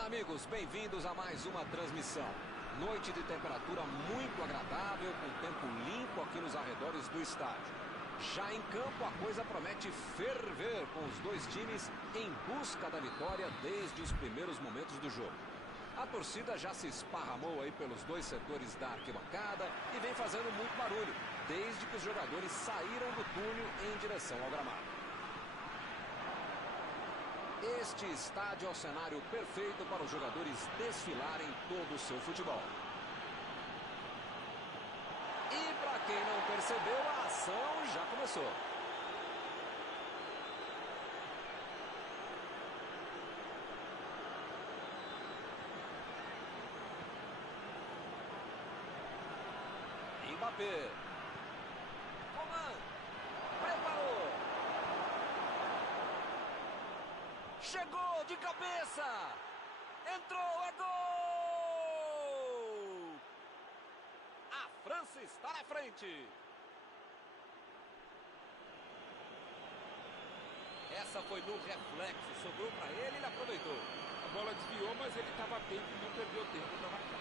Olá, amigos, bem-vindos a mais uma transmissão. Noite de temperatura muito agradável, com tempo limpo aqui nos arredores do estádio. Já em campo, a coisa promete ferver, com os dois times em busca da vitória desde os primeiros momentos do jogo. A torcida já se esparramou aí pelos dois setores da arquibancada e vem fazendo muito barulho, desde que os jogadores saíram do túnel em direção ao gramado. Este estádio é o cenário perfeito para os jogadores desfilarem todo o seu futebol. E para quem não percebeu, a ação já começou. Mbappé. Coman. Preparou. Chegou de cabeça. Entrou, é gol! A França está na frente. Essa foi no reflexo. Sobrou para ele, ele aproveitou. A bola desviou, mas ele estava atento e não perdeu tempo para marcar.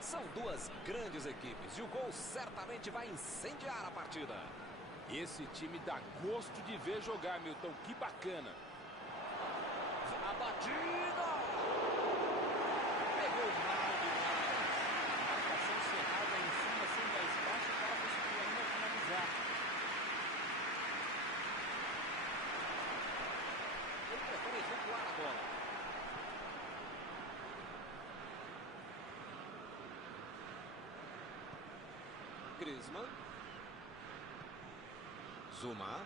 São duas grandes equipes e o gol certamente vai incendiar a partida. Esse time dá gosto de ver jogar, Milton. Que bacana. A batida! Pegou mal demais. A marcação cerrada em cima, sem dar espaço, o cara conseguiu ainda finalizar. Ele prefere recuar a bola. Griezmann. Zuma.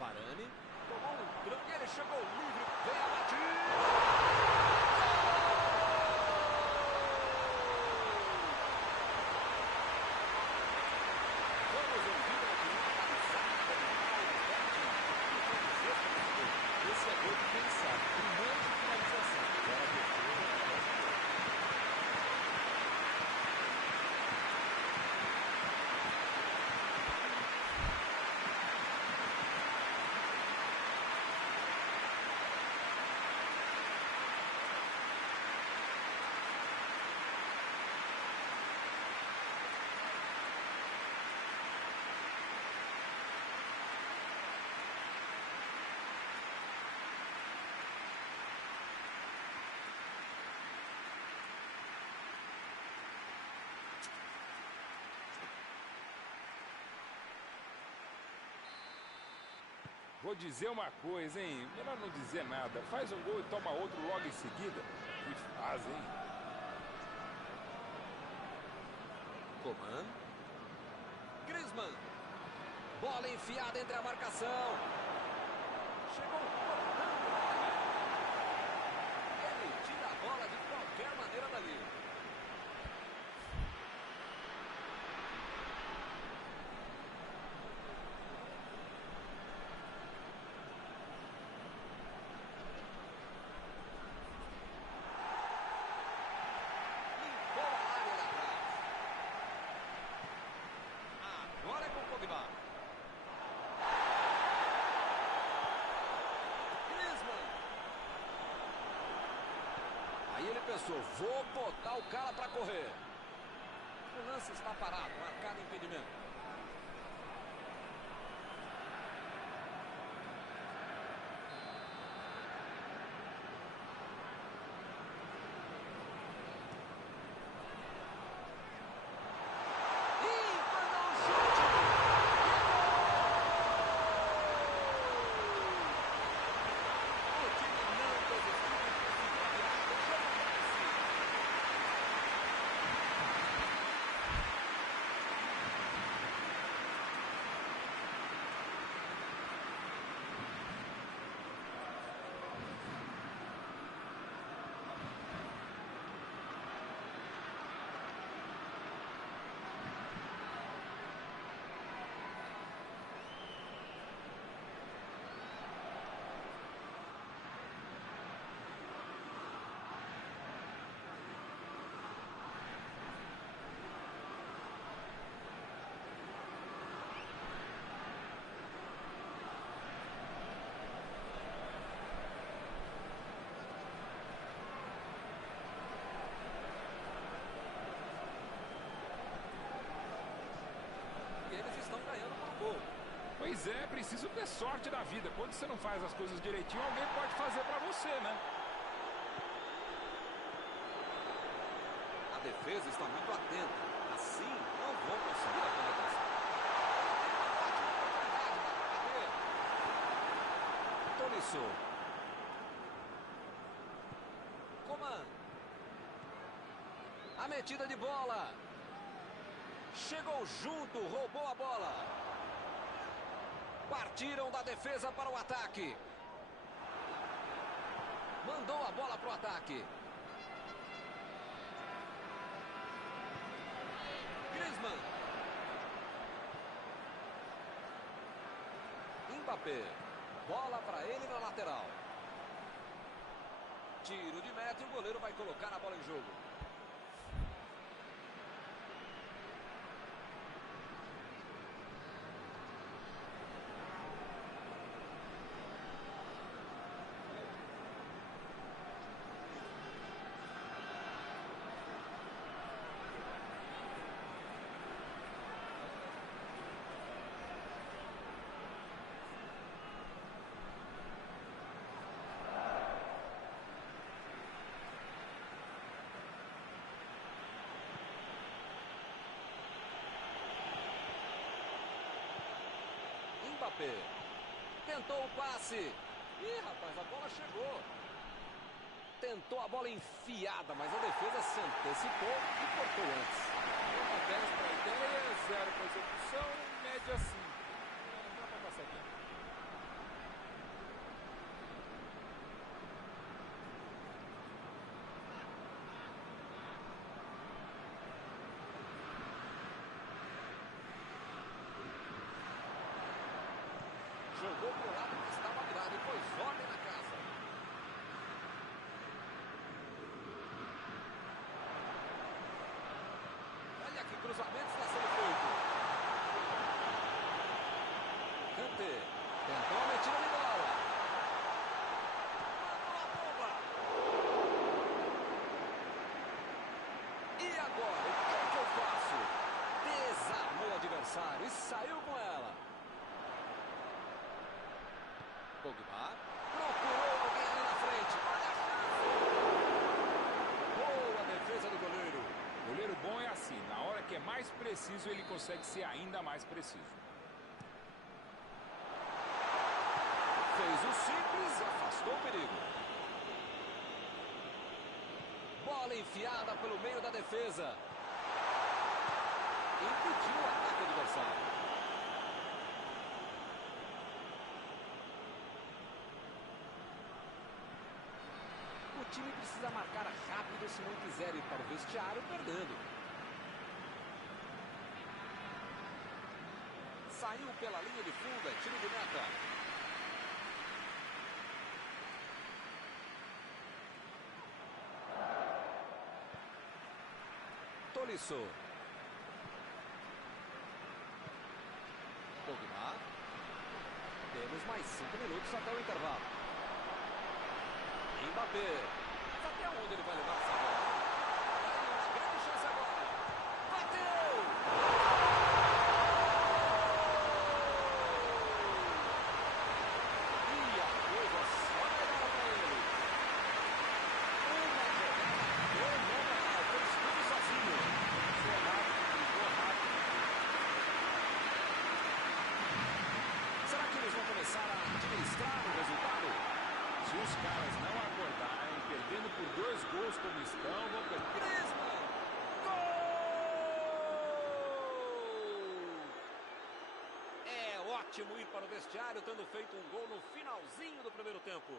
Varane. Tomou um tranco e ele chegou livre. Vem a batida. Vamos ouvir a opinião analisada pelo Paulo Betti. Esse é gol de quem sabe. Primeiro de finalização. Agora depois. Vou dizer uma coisa, hein? Melhor não dizer nada. Faz um gol e toma outro logo em seguida. Que faz, hein? Coman. Griezmann. Bola enfiada entre a marcação. Chegou cortando a área. Ele tira a bola de qualquer maneira dali. Aí ele pensou, vou botar o cara para correr. O lance está parado, marcado impedimento. Pois é, preciso ter sorte da vida. Quando você não faz as coisas direitinho, alguém pode fazer pra você, né? A defesa está muito atenta. Assim, não vão conseguir a penetração. Tolisso. Coman. A metida de bola. Chegou junto, roubou a bola. Partiram da defesa para o ataque. Mandou a bola para o ataque. Griezmann. Mbappé. Bola para ele na lateral. Tiro de meta e o goleiro vai colocar a bola em jogo. Mbappé. Tentou o passe. Ih, rapaz, a bola chegou. Tentou a bola enfiada, mas a defesa se antecipou e cortou antes. 10 para a ideia, 0 para a execução, média 5. Não dá para passar aqui. Jogou pro lado que estava virado e pôs ordem na casa. Olha que cruzamento está sendo feito. Kanté. Tentou a metida de bola. Mandou a bomba. E agora, o que é que eu faço? Desarmou o adversário e saiu com ela. Pogba procurou alguém ali na frente. Olha a chance. Boa defesa do goleiro. Goleiro bom é assim, na hora que é mais preciso, ele consegue ser ainda mais preciso. Fez o simples e afastou o perigo. Bola enfiada pelo meio da defesa. Impediu o ataque do adversário. O time precisa marcar rápido se não quiser ir para o vestiário perdendo. Saiu pela linha de fundo, é tiro de meta. Tolisso. Pogba. Temos mais 5 minutos até o intervalo. Mbappé. Mas até onde ele vai levar essa bola? Aí, uma grande chance agora. Bateu! E a coisa só melhora para ele. Uma jogada fenomenal. Fez tudo sozinho. Foi rápido, brigou rápido. Será que eles vão começar a administrar o resultado? Se os caras não acordarem, perdendo por 2 gols como estão, vão perder. Griezmann! Gol! É ótimo ir para o vestiário tendo feito um gol no finalzinho do primeiro tempo.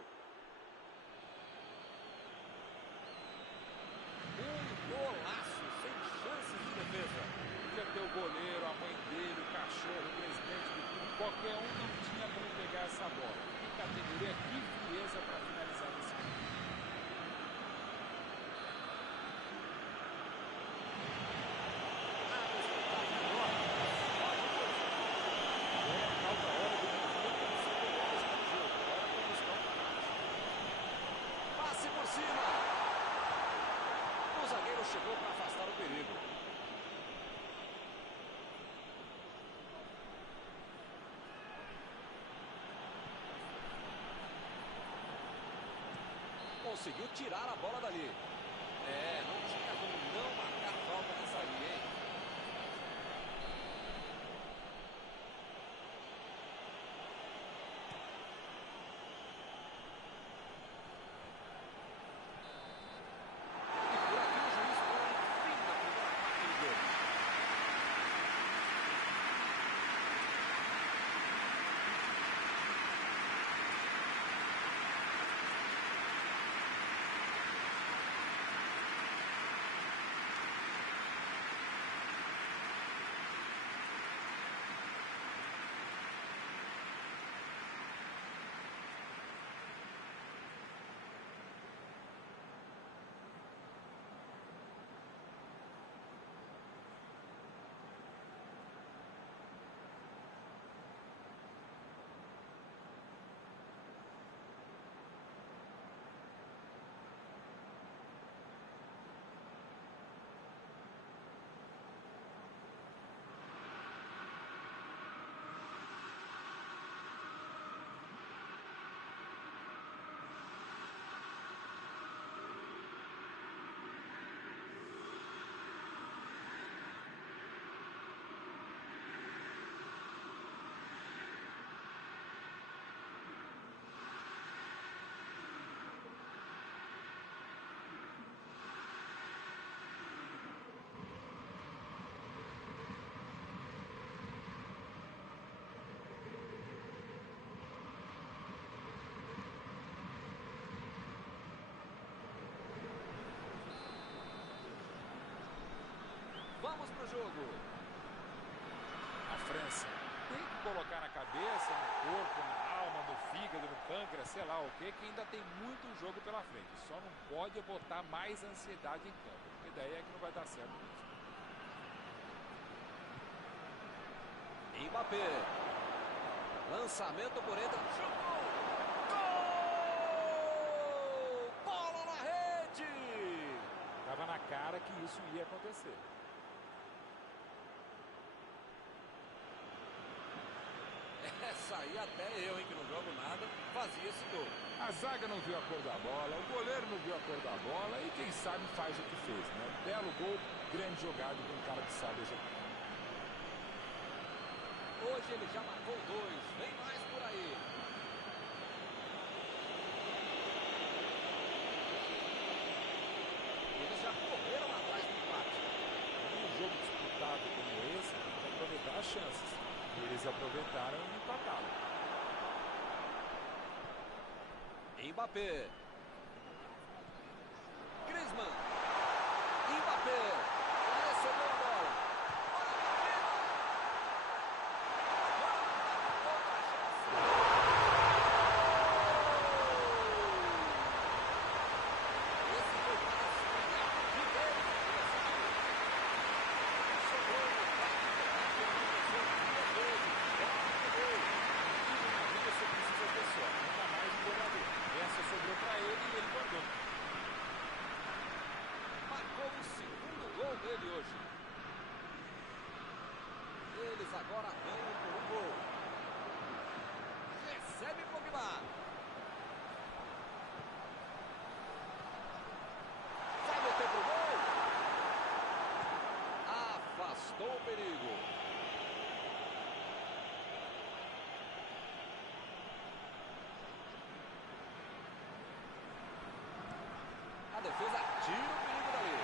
Um golaço, sem chances de defesa. Podia ter o goleiro, a mãe dele, o cachorro, o presidente do clube. Qualquer um não tinha como pegar essa bola. Que categoria, que frieza para finalizar esse jogo. Passe por cima. O zagueiro chegou para afastar o perigo. conseguiu tirar a bola dali. É, não tinha como não marcar falta nessa linha, hein? E por aqui o juiz põe fim na primeira parte do jogo. Vamos pro jogo. A França tem que colocar na cabeça, no corpo, na alma, no fígado, no pâncreas, sei lá o que ainda tem muito jogo pela frente. Só não pode botar mais ansiedade em campo, porque daí é que não vai dar certo mesmo. Mbappé. Lançamento por entre. Chutou! Gol! Bola na rede! Tava na cara que isso ia acontecer. Essa aí até eu, hein, que não jogo nada, fazia esse gol. A zaga não viu a cor da bola, o goleiro não viu a cor da bola e quem sabe faz o que fez, né? Belo gol, grande jogada com um cara que sabe executar. Hoje ele já marcou 2, vem mais por aí. Eles já correram atrás do empate. Um jogo disputado como esse, tem que aproveitar as chances. E eles aproveitaram e empataram. Mbappé. Griezmann. Mbappé. Recebeu a bola. Olha a batida. Outra chance. Esse foi para espanhar de vez o adversário. Sobrou no quarto do ataque, aconteceu duas vezes. Quarto gol. E na vida você precisa ter sorte, ainda mais um jogador. Essa sobrou para ele e ele guardou. Marcou o segundo gol dele hoje. Eles agora ganham por um gol. Recebe Pogba. Vai meter pro gol. Afastou o perigo. A defesa tira o perigo dali.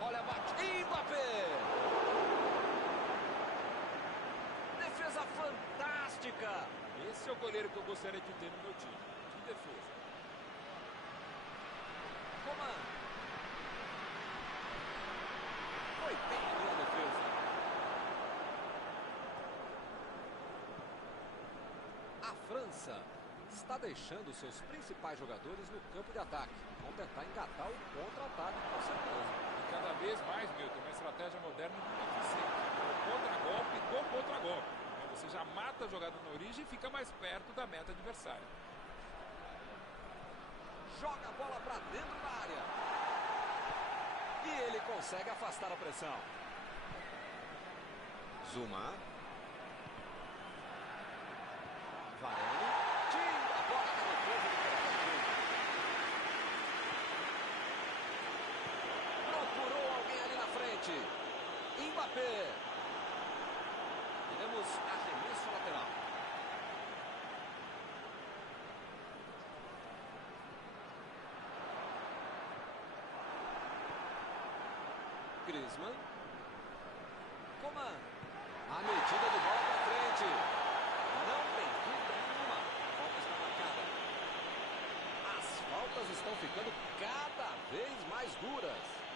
Olha a batida, Mbappé. Defesa fantástica. Esse é o goleiro que eu gostaria de ter no meu time. Que defesa. Coman. Foi bem ali a defesa. A França está deixando seus principais jogadores no campo de ataque. Vão tentar engatar o contra-ataque, com certeza. E cada vez mais, Milton, uma estratégia moderna e muito eficiente. O contra-golpe do contra-golpe. Você já mata a jogada na origem e fica mais perto da meta adversária. Joga a bola para dentro da área. E ele consegue afastar a pressão. Zuma. Varane. Tira a bola na defesa do Brasil. Procurou alguém ali na frente. Mbappé. Teremos arremesso lateral. Griezmann. Coman. A metida de bola para frente. Não tem dúvida nenhuma. A falta está marcada. As faltas estão ficando cada vez mais duras.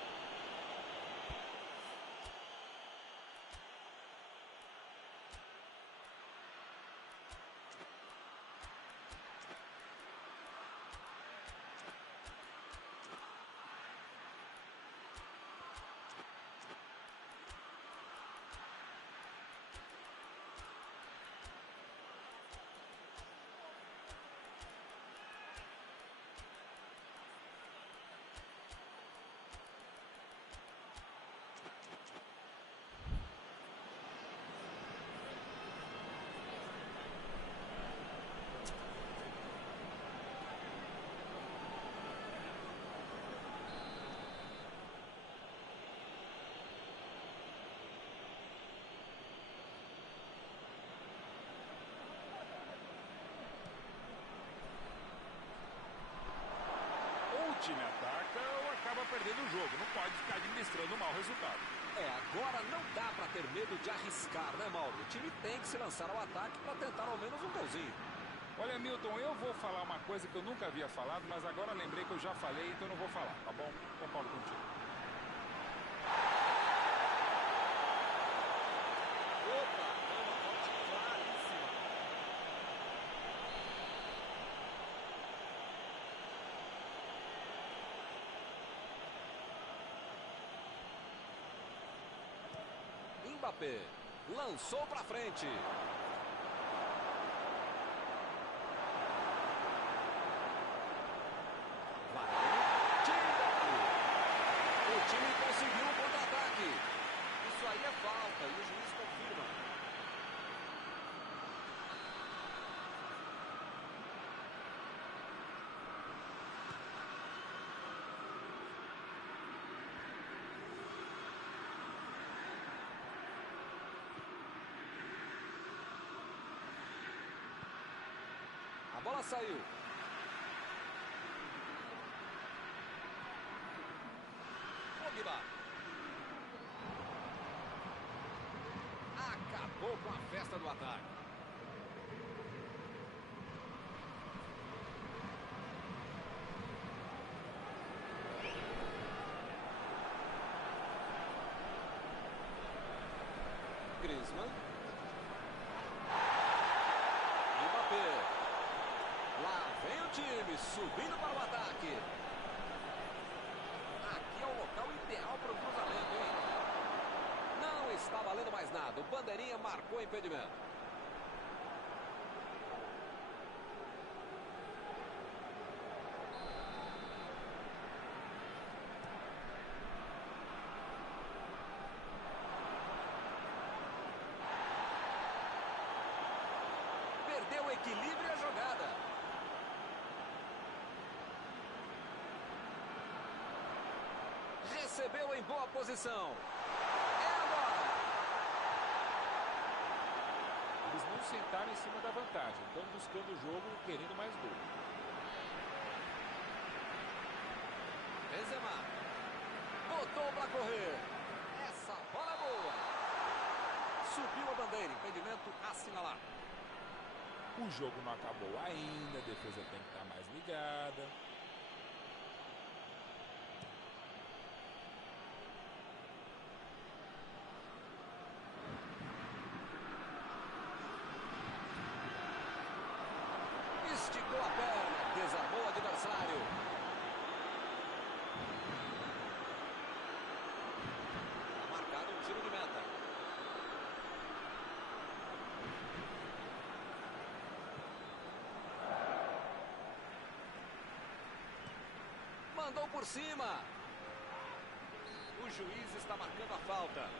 O time ataca ou acaba perdendo o jogo. Não pode ficar administrando um mau resultado. Agora não dá para ter medo de arriscar, né, Mauro? O time tem que se lançar ao ataque para tentar ao menos um golzinho. Olha, Milton, eu vou falar uma coisa que eu nunca havia falado, mas agora lembrei que eu já falei, então eu não vou falar, tá bom? Concordo contigo. Opa, foi uma falta claríssima. Mbappé lançou para frente. Varane tira. O time conseguiu um contra-ataque. Isso aí é falta e o juiz confirma. A bola saiu. Pogba. Acabou com a festa do ataque. Griezmann. Mbappé. Lá vem o time, subindo para o ataque. Aqui é o local ideal para o cruzamento, hein? Não está valendo mais nada. O bandeirinha marcou impedimento. Perdeu o equilíbrio e a jogada. Recebeu em boa posição. É agora. Eles não sentaram em cima da vantagem. Estão buscando o jogo, querendo mais gol. Benzema. Botou para correr. Essa bola é boa. Subiu a bandeira. Impedimento assinalado. O jogo não acabou ainda. A defesa tem que estar mais ligada. Esticou a perna, desarmou o adversário. Tá marcado um tiro de meta. Mandou por cima. O juiz está marcando a falta.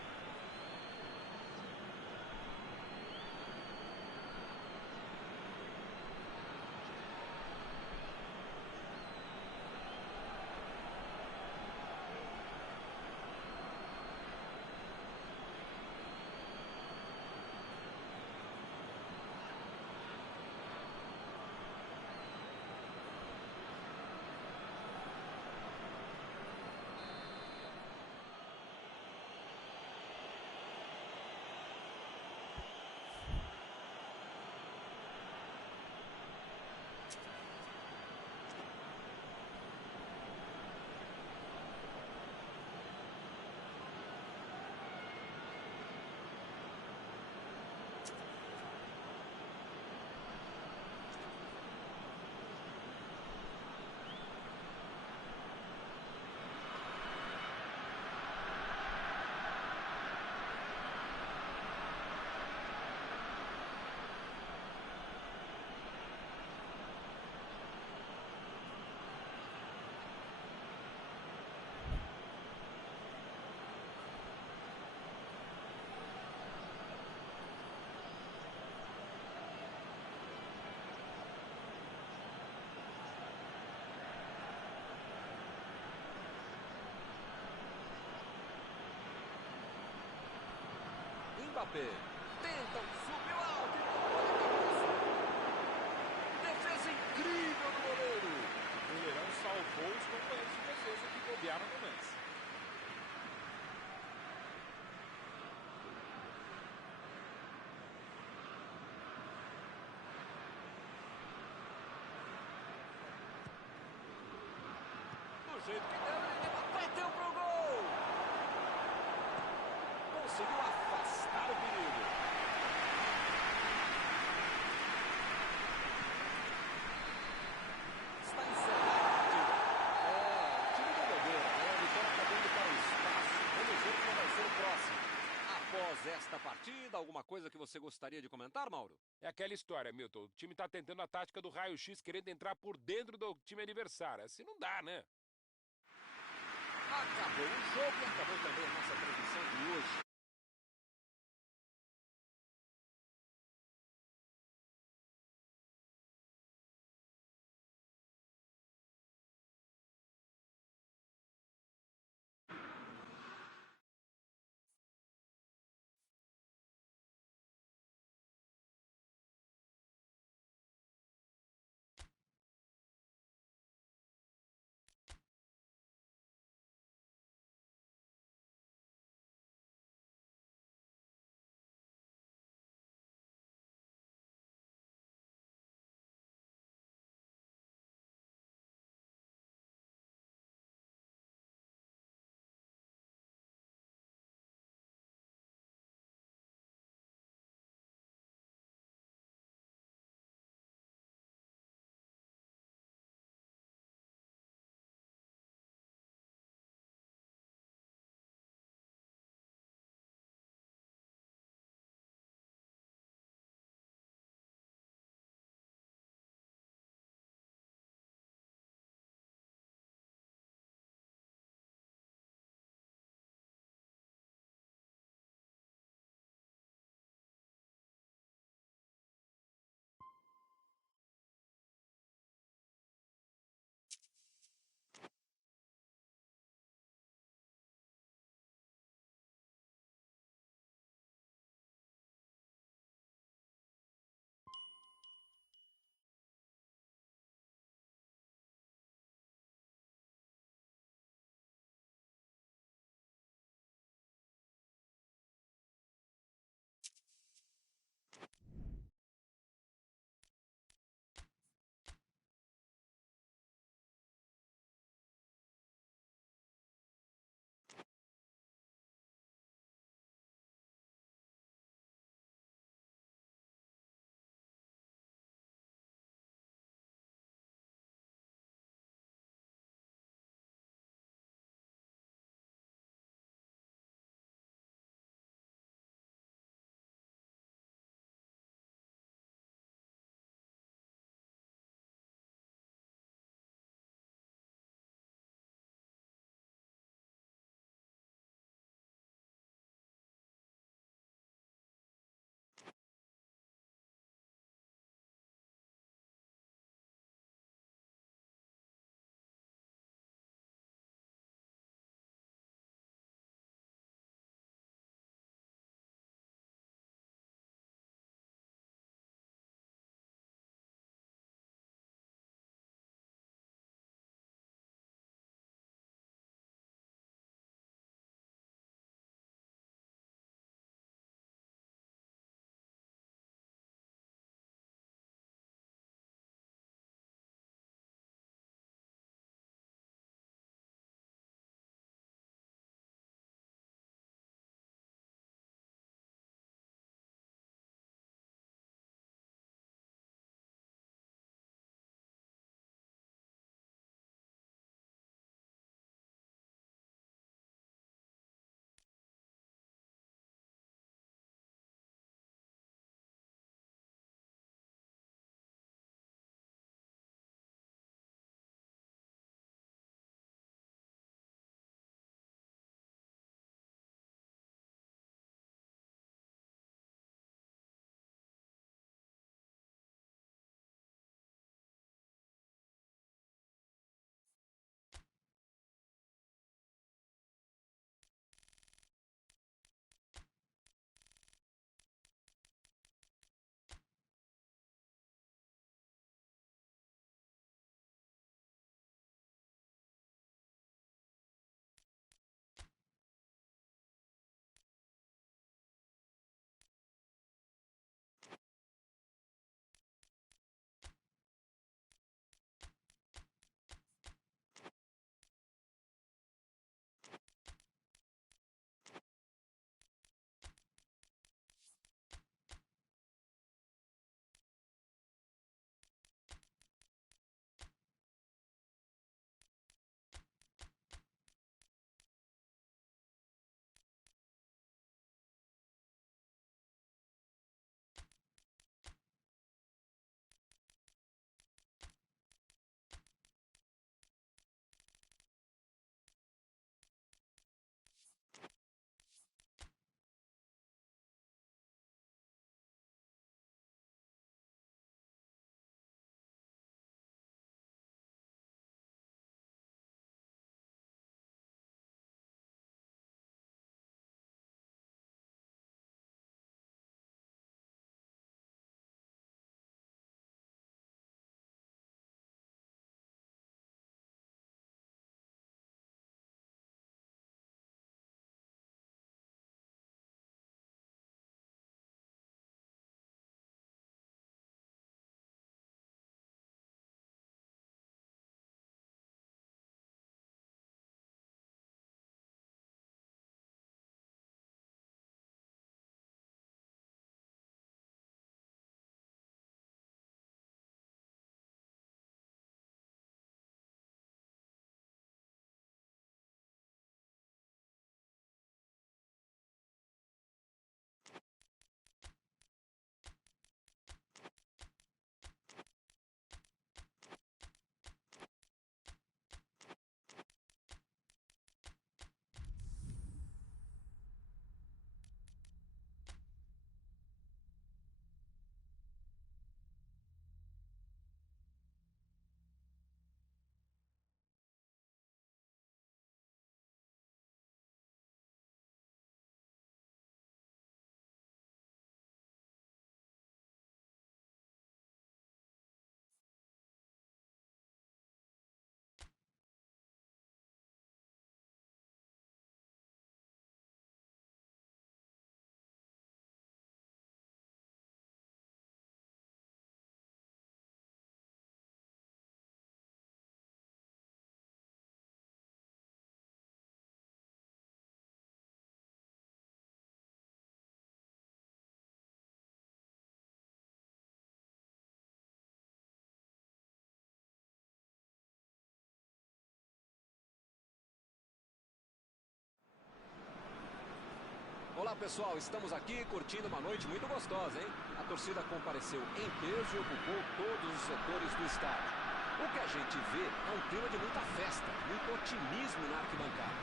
Mbappé. Tentam, subiu alto e tocou de cabeça. Defesa incrível do goleiro. O goleirão salvou os companheiros de defesa que bobearam no lance. Do jeito que deu, ele bateu pro gol. Conseguiu afastar o perigo. Está encerrada a partida. O time deu bobeira, né? A vitória está indo para o espaço. Vamos ver como vai ser o próximo. Após esta partida, alguma coisa que você gostaria de comentar, Mauro? É aquela história, Milton. O time tá tentando a tática do raio-x, querendo entrar por dentro do time adversário. Assim não dá, né? Acabou o jogo e acabou também a nossa transmissão de hoje. Olá pessoal, estamos aqui curtindo uma noite muito gostosa, hein? A torcida compareceu em peso e ocupou todos os setores do estádio. O que a gente vê é um clima de muita festa, muito otimismo na arquibancada.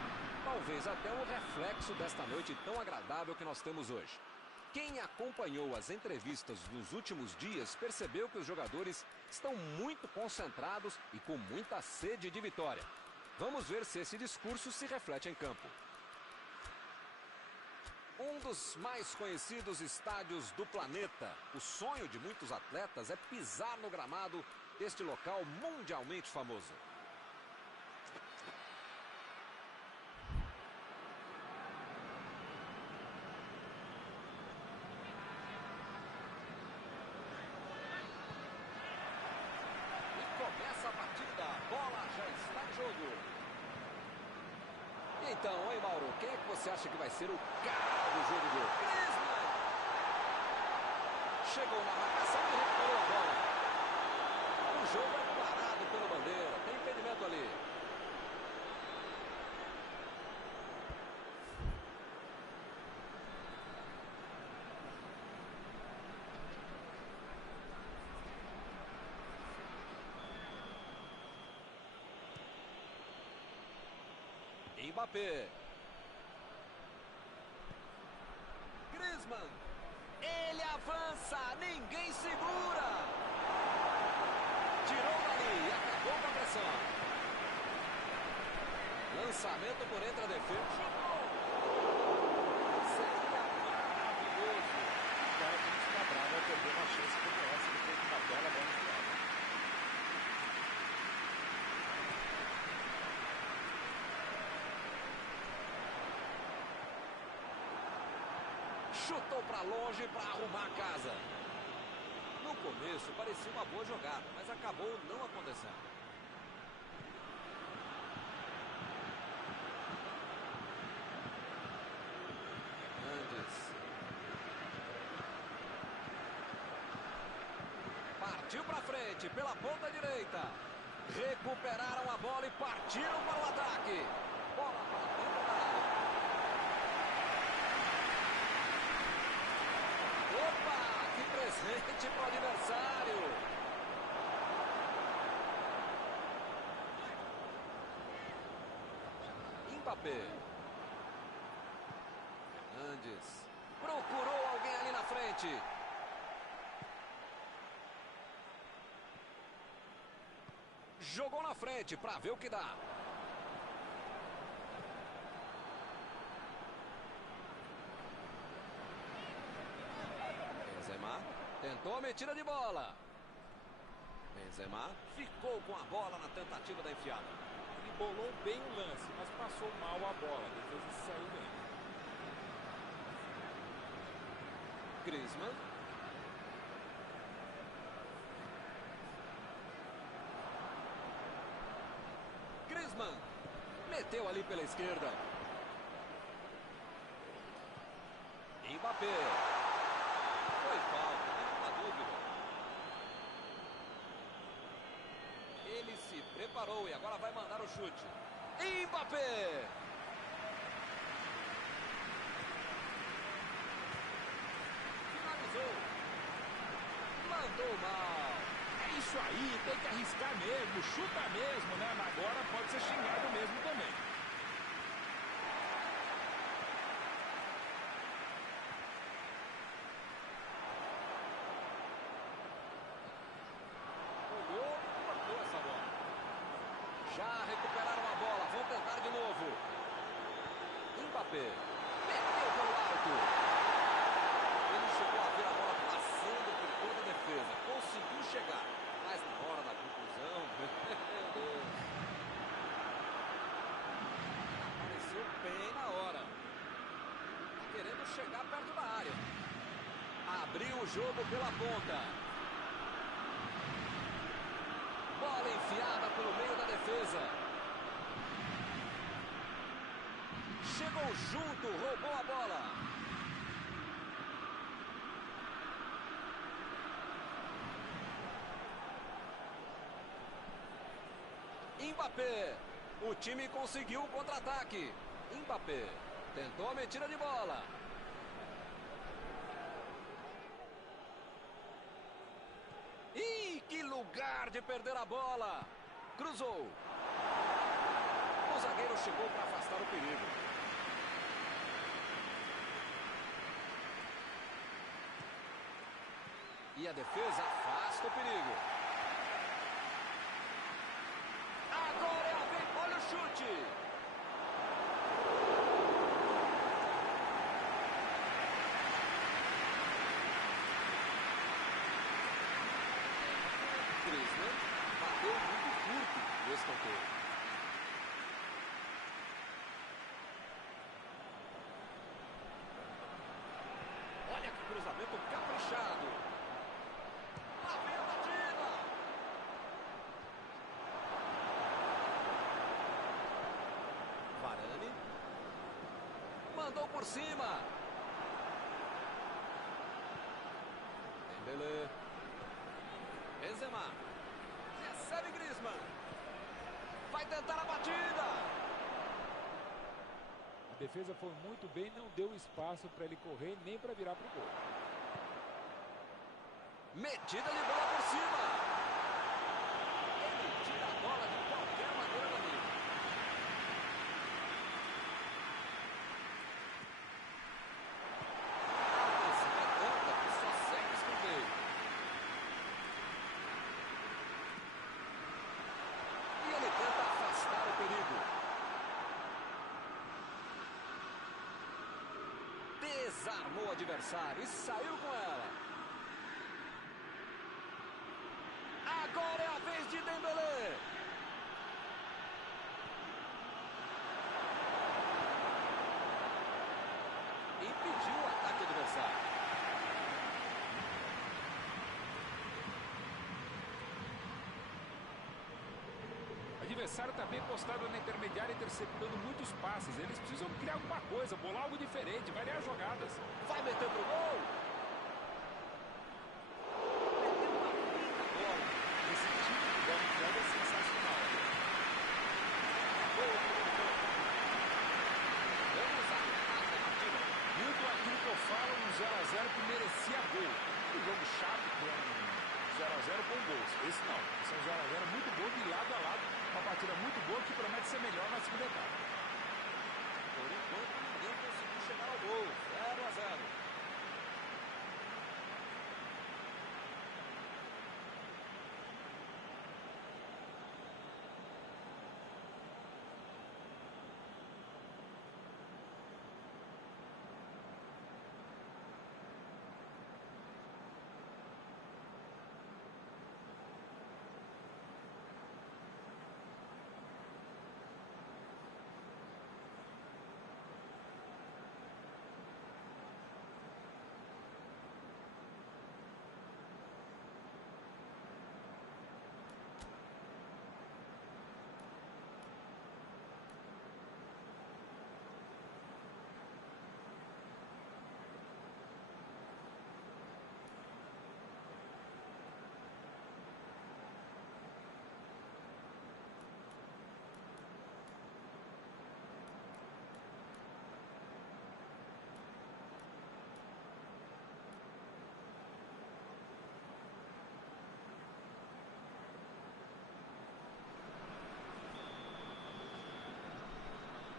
Talvez até um reflexo desta noite tão agradável que nós temos hoje. Quem acompanhou as entrevistas dos últimos dias percebeu que os jogadores estão muito concentrados e com muita sede de vitória. Vamos ver se esse discurso se reflete em campo. Um dos mais conhecidos estádios do planeta. O sonho de muitos atletas é pisar no gramado deste local mundialmente famoso. E começa a partida. A bola já está em jogo. Então, oi Mauro, quem é que você acha que vai ser o cara do jogo do Griezmann? Chegou na marcação e recuperou a bola. O jogo é parado pela bandeira, tem impedimento ali. Mbappé. Griezmann. Ele avança, ninguém segura. Tirou dali e acabou com a pressão. Lançamento por entre a defesa. Seria maravilhoso. O cara tem que ficar bravo ao perder uma chance como essa depois de uma bela bola enfiada. Chutou para longe para arrumar a casa. No começo parecia uma boa jogada, mas acabou não acontecendo. Hernandes. Partiu para frente pela ponta direita. Recuperaram a bola e partiram para o ataque. Bola para dentro da área. Opa, que presente para o adversário. Mbappé. Hernandes. Procurou alguém ali na frente. Jogou na frente para ver o que dá. Benzema tentou a metida de bola. Benzema ficou com a bola na tentativa da enfiada. Ele bolou bem o lance, mas passou mal a bola. A defesa saiu bem. Griezmann. Griezmann meteu ali pela esquerda. Mbappé. Foi falta, nenhuma dúvida. Ele se preparou e agora vai mandar o chute. Mbappé. Finalizou. Mandou mal. É isso aí, tem que arriscar mesmo, chuta mesmo, né? Agora pode ser xingado mesmo também. Olhou e cortou essa bola. Já recuperaram a bola, vão tentar de novo. Mbappé. Meteu pelo alto. Ele chegou a ver a bola passando por toda a defesa. Conseguiu chegar. Mas na hora da conclusão, meu Deus. Apareceu bem na hora. Tá querendo chegar perto da área. Abriu o jogo pela ponta. Bola enfiada pelo meio da defesa. Chegou junto, roubou a bola. Mbappé. O time conseguiu o contra-ataque. Mbappé tentou a metida de bola. lugar de perder a bola. Cruzou. O zagueiro chegou para afastar o perigo. E a defesa afasta o perigo. Agora é a vez. Olha o chute. Griezmann bateu muito curto o escanteio. Olha que cruzamento caprichado. Lá vem a batida. Varane. Mandou por cima. Dembélé. Benzema. Recebe Griezmann. Vai tentar a batida. A defesa foi muito bem, não deu espaço para ele correr nem para virar para o gol. Metida de bola por cima. Ele tira a bola de qualquer maneira da linha. A pressão é tanta que só segue o escanteio. E ele tenta afastar o perigo. Desarmou o adversário e saiu com ela. Agora é a vez de Dembélé. Impediu o ataque adversário. O adversário está bem postado na intermediária, interceptando muitos passes. Eles precisam criar alguma coisa, bolar algo diferente, variar jogadas. Vai meter pro gol. Esse tipo de bola enfiada é sensacional. Vamos à alternativa. Milton, aquilo que eu falo, um 0x0 que merecia gol. Um jogo chato com 0x0 com gols. Esse não. Esse é um 0x0 muito bom, de lado a lado. Uma partida muito boa que promete ser melhor na segunda etapa. Por enquanto, ninguém conseguiu chegar ao gol. 0x0.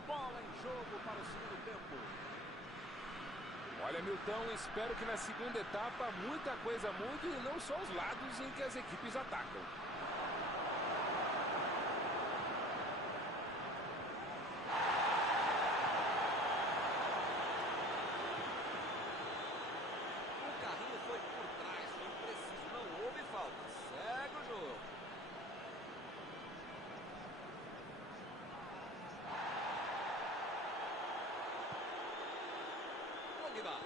Bola em jogo para o segundo tempo. Olha, Milton, espero que na segunda etapa muita coisa mude e não só os lados em que as equipes atacam. O carrinho foi por trás, foi impreciso, não houve falta. Segue o jogo. Pogba.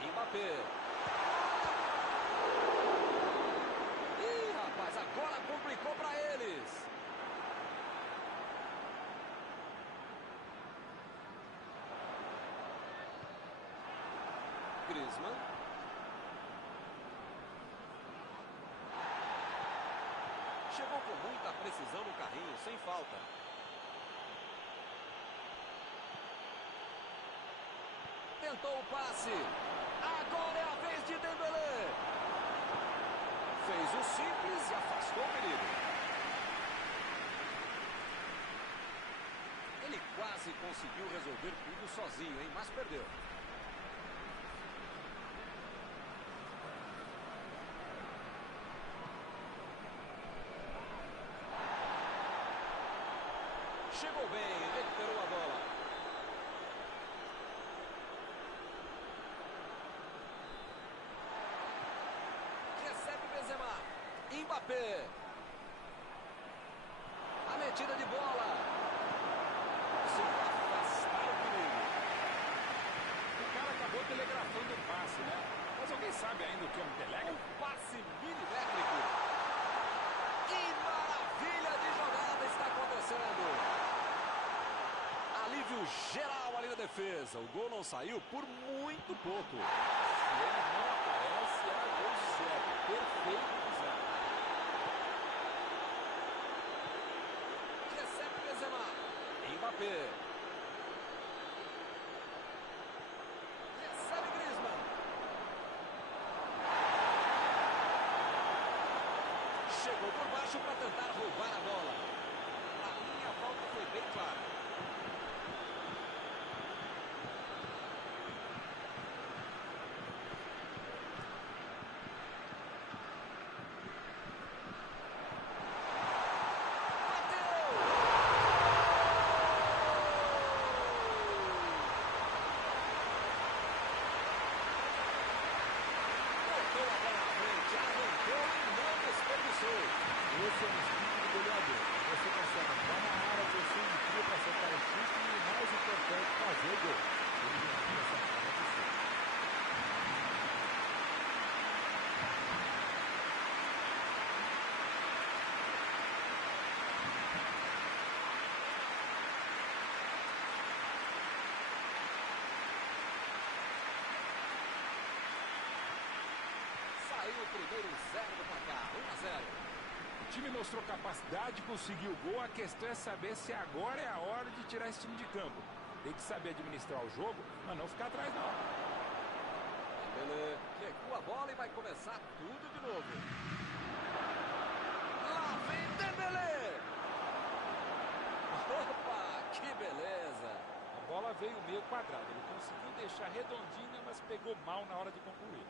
Mbappé. Ih, rapaz, agora complicou para eles. Griezmann. Chegou com muita precisão no carrinho, sem falta. Tentou o passe. Agora é a vez de Dembélé. Fez o muito simples e afastou o perigo. Ele quase conseguiu resolver tudo sozinho, hein? Mas perdeu. Chegou bem, recuperou a bola. Recebe Benzema. Mbappé. A metida de bola. Conseguiu afastar o perigo. O cara acabou telegrafando o passe, né? Mas alguém sabe ainda o que é um telégrafo? Um passe milimétrico. Que maravilha de jogada está acontecendo. Alívio geral ali na defesa. O gol não saiu por muito pouco. Se ele não aparece, era gol certo. Perfeito pisado. Recebe Benzema. Mbappé. Recebe Griezmann. Chegou por baixo para tentar roubar a bola. A minha falta foi bem clara. Esse é um espírito do goleador. Você consegue entrar na área, torcer de frio para acertar o chute e, o mais importante, fazer o gol. Ele não tem essa forma de ser. Saiu o primeiro 0 do placar, 1-0. O time mostrou capacidade, conseguiu o gol. A questão é saber se agora é a hora de tirar esse time de campo. Tem que saber administrar o jogo, mas não ficar atrás, não. Dembélé recua a bola e vai começar tudo de novo. Lá vem Dembélé! Opa, que beleza! A bola veio meio quadrada. Ele conseguiu deixar redondinha, mas pegou mal na hora de concluir.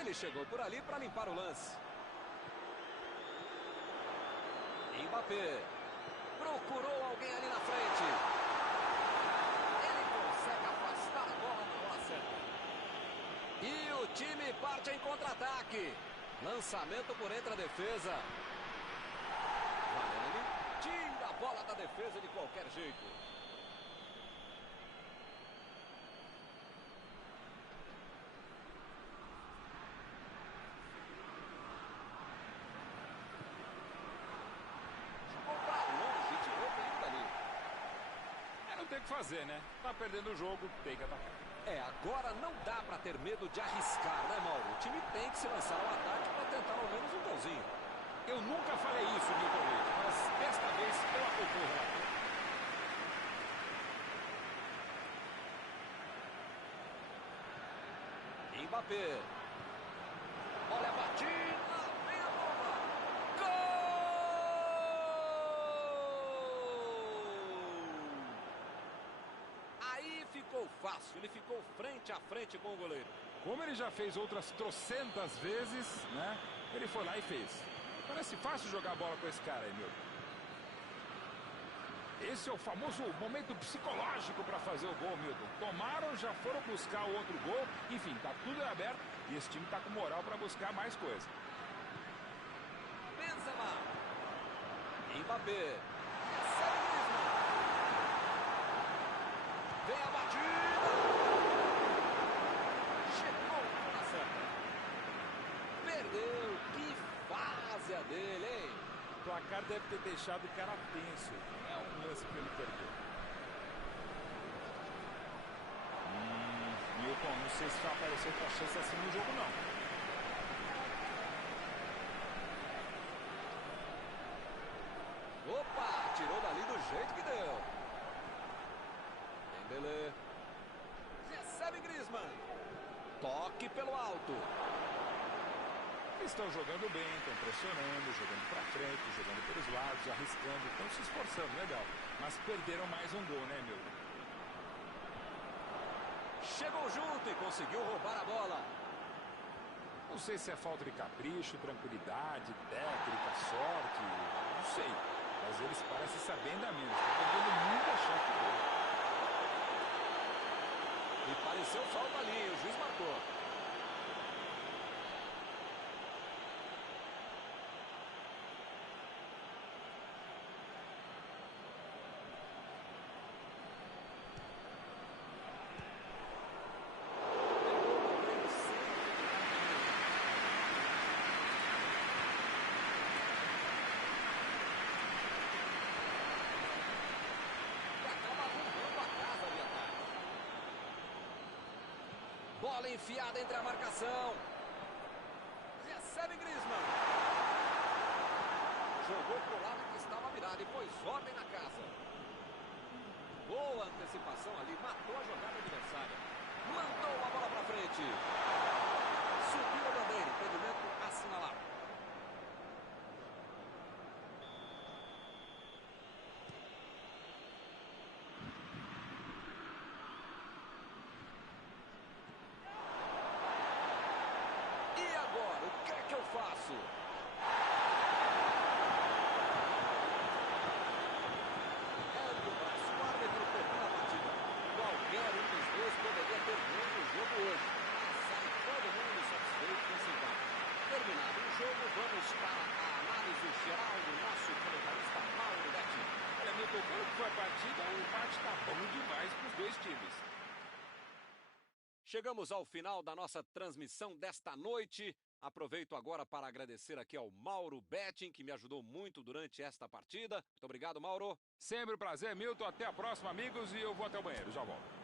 Ele chegou por ali para limpar o lance. Mbappé procurou alguém ali na frente. Ele consegue afastar a bola na hora certa. E o time parte em contra-ataque. Lançamento por entre a defesa. Varane tira a bola da defesa de qualquer jeito. Tem que fazer, né? Tá perdendo o jogo, tem que atacar. Agora não dá pra ter medo de arriscar, né, Mauro? O time tem que se lançar ao ataque pra tentar ao menos um golzinho. Eu nunca falei isso, Milton Leite, mas desta vez eu acompanho o relator. Mbappé. Olha a batida. Vem a bomba. Ficou fácil, ele ficou frente a frente com o goleiro. Como ele já fez outras trocentas vezes, né? Ele foi lá e fez. Parece fácil jogar bola com esse cara aí, meu. esse é o famoso momento psicológico para fazer o gol, Milton. Tomaram, já foram buscar o outro gol. Enfim, tá tudo aberto e esse time tá com moral para buscar mais coisa. Benzema. Mbappé. Recebe Griezmann. Vem a batida. Chegou na certa. Perdeu. Que fase a dele, hein? O placar deve ter deixado o cara tenso. É um lance para ele perder. Milton, não sei se vai aparecer outra chance assim no jogo, não. Opa, tirou dali do jeito que deu. Dembélé. Recebe Griezmann. Toque pelo alto. Estão jogando bem, estão pressionando, jogando para frente, jogando pelos lados, arriscando, estão se esforçando, legal. Mas perderam mais um gol, né, Milton? Chegou junto e conseguiu roubar a bola. Não sei se é falta de capricho, tranquilidade, técnica, sorte, não sei. Mas eles parecem saber ainda menos. Estão perdendo muita chance de gol. E pareceu falta ali, o juiz marcou. Bola enfiada entre a marcação. Recebe Griezmann. Jogou pro lado que estava virado e pôs ordem na casa. Boa antecipação ali, matou a jogada adversária. Mandou a bola para frente. Subiu a bandeira, impedimento assinalado. Faço. Ergue o braço, o árbitro termina a partida. Qualquer um dos dois poderia ter ganho o jogo hoje. Mas sai todo mundo satisfeito com esse empate. Terminado o jogo, vamos para a análise geral do nosso comentarista Mauro Betti. Olha, Milton, como foi a partida? O empate tá bom demais para os dois times. Chegamos ao final da nossa transmissão desta noite. Aproveito agora para agradecer aqui ao Mauro Betting, que me ajudou muito durante esta partida. Muito obrigado, Mauro. Sempre um prazer, Milton. Até a próxima, amigos. E eu vou até o banheiro. Já volto.